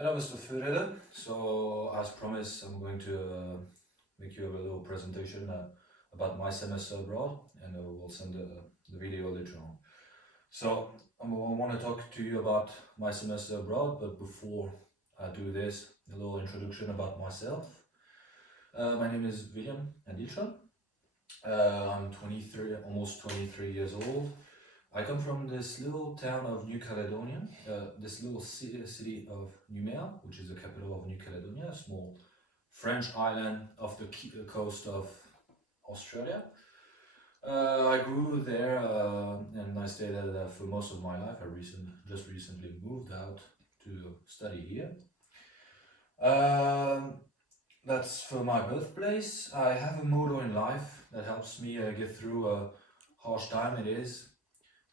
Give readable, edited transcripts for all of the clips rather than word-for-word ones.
Hello, Mr. Furede. So, as promised, I'm going to make you a little presentation about my semester abroad, and we'll send the video later on. So, I want to talk to you about my semester abroad, but before I do this, a little introduction about myself. My name is William Andilshan. I'm 23, almost 23 years old. I come from this little town of New Caledonia, this little city of Nouméa, which is the capital of New Caledonia, a small French island off the coast of Australia. I grew there and I stayed there for most of my life. Just recently moved out to study here. Um, that's for my birthplace. I have a motto in life that helps me get through a harsh time it is.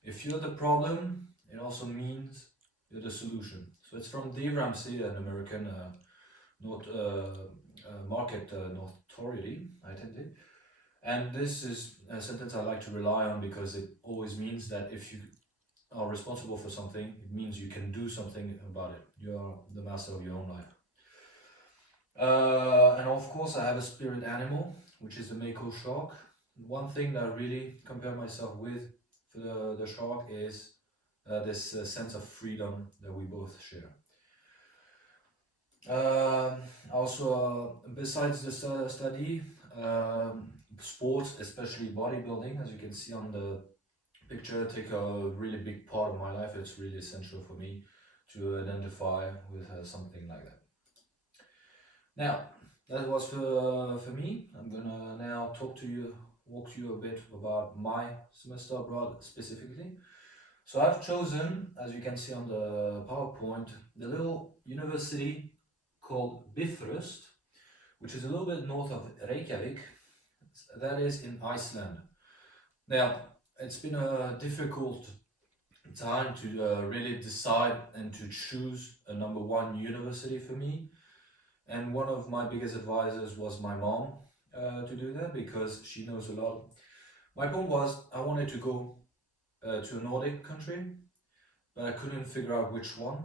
If you're the problem, it also means you're the solution. So it's from Dave Ramsey, an American market authority, I think. And this is a sentence I like to rely on because it always means that if you are responsible for something, it means you can do something about it. You are the master of your own life. And of course, I have a spirit animal, which is the Mako shark. One thing that I really compare myself with for the shark is this sense of freedom that we both share. Also, besides the study, sports, especially bodybuilding, as you can see on the picture, take a really big part of my life. It's really essential for me to identify with something like that. Now, that was for me. I'm gonna now walk you a bit about my semester abroad specifically. So I've chosen, as you can see on the PowerPoint, the little university called Bifröst, which is a little bit north of Reykjavik. That is in Iceland. Now, it's been a difficult time to really decide and to choose a number one university for me. And one of my biggest advisors was my mom to do that because she knows a lot. My point was I wanted to go to a Nordic country, but I couldn't figure out which one.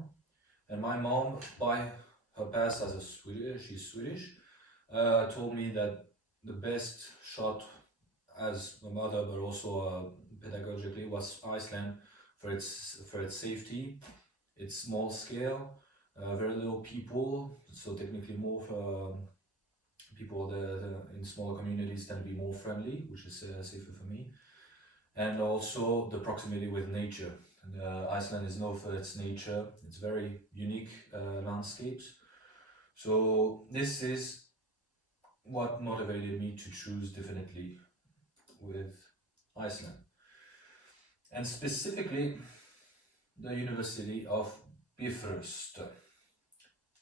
And my mom, by her past as a Swedish, she's Swedish, told me that the best shot as a mother, but also pedagogically, was Iceland for its safety, its small scale, very little people, so technically more people in smaller communities tend to be more friendly, which is safer for me, and also the proximity with nature. And, Iceland is known for its nature, its very unique landscapes. So this is what motivated me to choose definitely with Iceland. And specifically the University of Bifröst,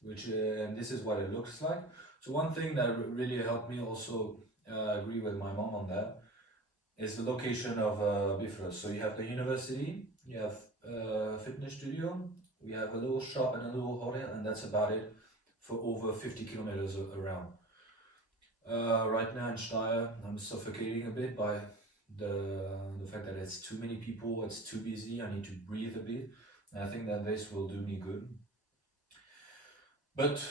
which and this is what it looks like. So one thing that really helped me also agree with my mom on that is the location of Bifröst. So you have the university, you have a fitness studio, we have a little shop and a little hotel, and that's about it for over 50 kilometers around. Right now in Steyr, I'm suffocating a bit by the fact that it's too many people, it's too busy, I need to breathe a bit. And I think that this will do me good. But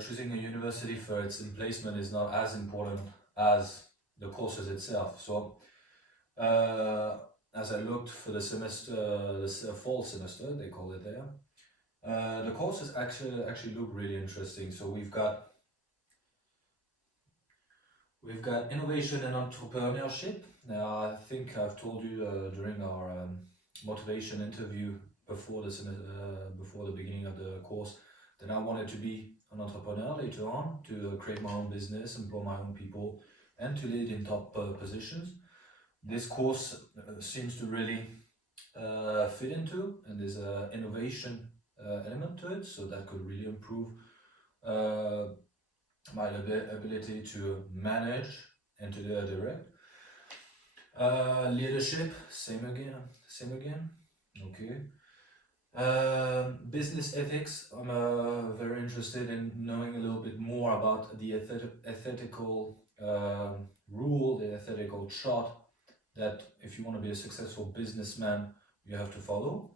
choosing a university for its emplacement is not as important as the courses itself. So as I looked for the semester, the fall semester, they call it there, the courses actually look really interesting. So we've got innovation and entrepreneurship. Now, I think I've told you during our motivation interview before the beginning of the course that I wanted to be an entrepreneur later on, to create my own business, employ my own people, and to lead in top positions. This course seems to really fit into, and there's an innovation element to it, so that could really improve my ability to manage and to direct. Leadership, same again. Okay. Business ethics, I'm very interested in knowing a little bit more about the ethical rule, the ethical chart that if you want to be a successful businessman, you have to follow.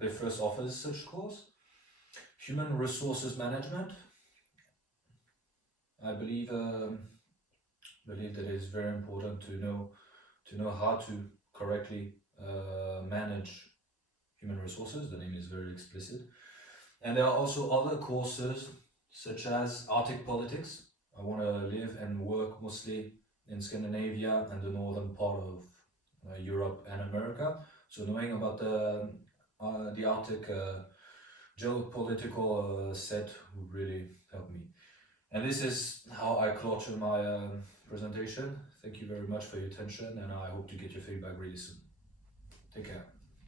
They first offers such course. Human resources management. I believe that it is very important to know how to correctly manage human resources. The name is very explicit. And there are also other courses such as Arctic politics. I want to live and work mostly in Scandinavia and the northern part of Europe and America. So knowing about the Arctic geopolitical set would really help me. And this is how I close my presentation. Thank you very much for your attention, and I hope to get your feedback really soon. Take care.